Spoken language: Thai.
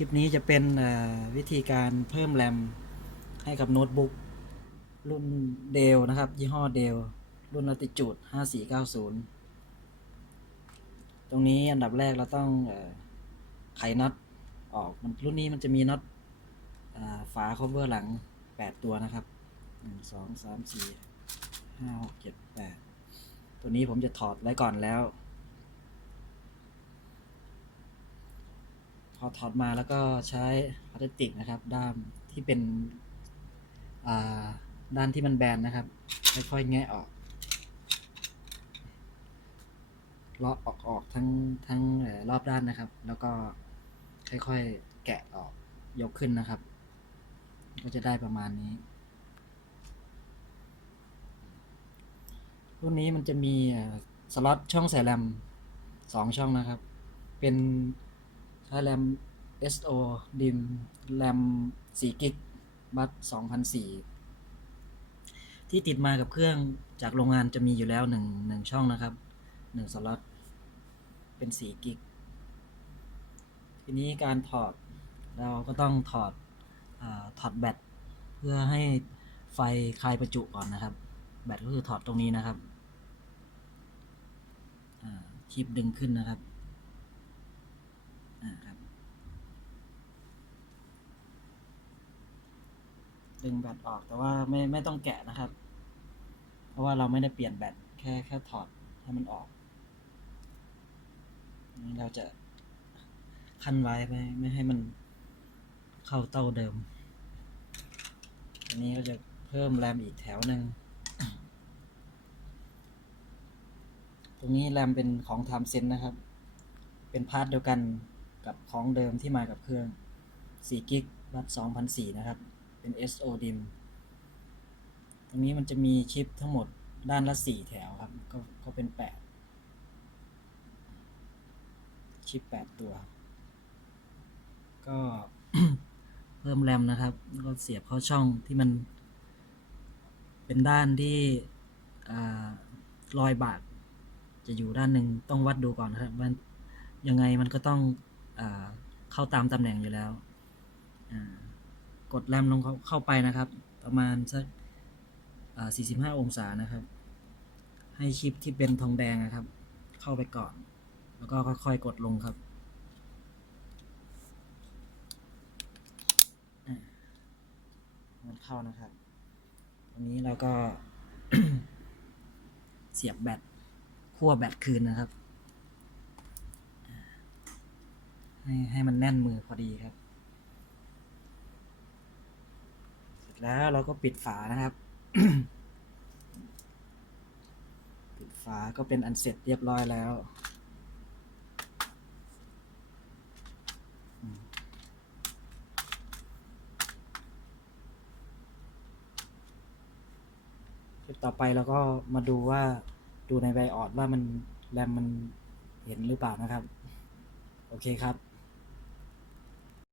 คลิปนี้จะเป็นวิธีการเพิ่มแรมให้กับโน้ตบุ๊กรุ่นเดลนะครับยี่ห้อเดลรุ่น Latitude 5490 ตรงนี้อันดับแรกเราต้องไขน็อตออกรุ่นนี้มันจะมีน็อตฝา cover หลัง8ตัวนะครับ1 2 3 4 5 6 7 8ตัวนี้ผมจะถอดไว้ก่อนแล้วพอถอดมาแล้วก็ใช้พลาสติกนะครับด้ามที่เป็นด้านที่มันแบนนะครับค่อยๆแงะออกเลาะออกทั้งรอบด้านนะครับแล้วก็ค่อยๆแกะออกยกขึ้นนะครับก็จะได้ประมาณนี้รุ่นนี้มันจะมีสล็อตช่องใส่แรม2ช่องนะครับเป็นใช้แรม SO DIMM แรม4กิกบัส2004ที่ติดมากับเครื่องจากโรงงานจะมีอยู่แล้ว1ช่องนะครับ1สล็อตเป็น4กิกทีนี้การถอดเราก็ต้องถอดแบตเพื่อให้ไฟคลายประจุก่อนนะครับแบตก็คือถอดตรงนี้นะครับชิปดึงขึ้นนะครับดึงแบตออกแต่ว่าไม่ต้องแกะนะครับเพราะว่าเราไม่ได้เปลี่ยนแบตแค่ถอดให้มันออกนี่เราจะคั่นไว้ไม่ให้มันเข้าเต้าเดิมอันนี้ก็จะเพิ่มแรมอีกแถวหนึ่งตรงนี้แรมเป็นของ Timesense นะครับเป็นพาร์ทเดียวกันกับของเดิมที่มากับเครื่อง4กิกวัตต์2004นะครับเป็น SODIMM ตรงนี้มันจะมีชิปทั้งหมดด้านละ4แถวครับก็เป็น8ชิป8ตัวก็ เพิ่มแรมนะครับก็เสียบเข้าช่องที่มันเป็นด้านที่รอยบากจะอยู่ด้านหนึ่งต้องวัดดูก่อนนะครับมันยังไงมันก็ต้องเข้าตามตำแหน่งอยู่แล้วกดแรมลงเข้าไปนะครับประมาณสัก45 องศานะครับให้ชิปที่เป็นทองแดงนะครับเข้าไปก่อนแล้วก็ค่อยๆกดลงครับมันเข้านะครับตรงนี้เราก็ เสียบแบตขั้วแบตคืนนะครับให้มันแน่นมือพอดีครับเสร็จแล้วเราก็ปิดฝานะครับ ปิดฝาก็เป็นอันเสร็จเรียบร้อยแล้วต่อไปเราก็มาดูในไบออดว่ามันแรมมันเห็นหรือเปล่านะครับโอเคครับ